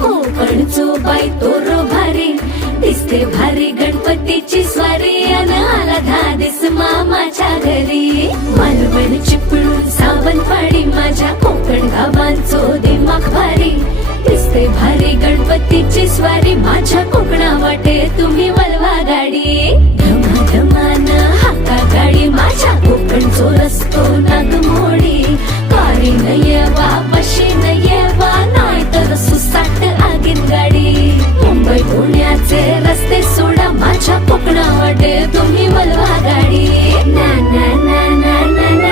कोकणचो बाई तोरो भारी दिसते भारी गणपतीची स्वारी अन आला धादिस मामाच्या घरी मालवण चिपळूण सावंतवाडी माझ्या कोकण गावांचो दिमाग भारी दिसते भारी गणपतीची स्वारी माझ्या कोकणा वाटे तुम्ही वळवा गाडी धमाधमान हाका गाडी माझ्या कोकणचो रस्तो नागमोडी कारी येवा बशी येवा नाही तर सुसाट आगीन गाडी मुंबई पुण्याचे रस्ते सोडा माझ्या कोकणा वाटे तुम्ही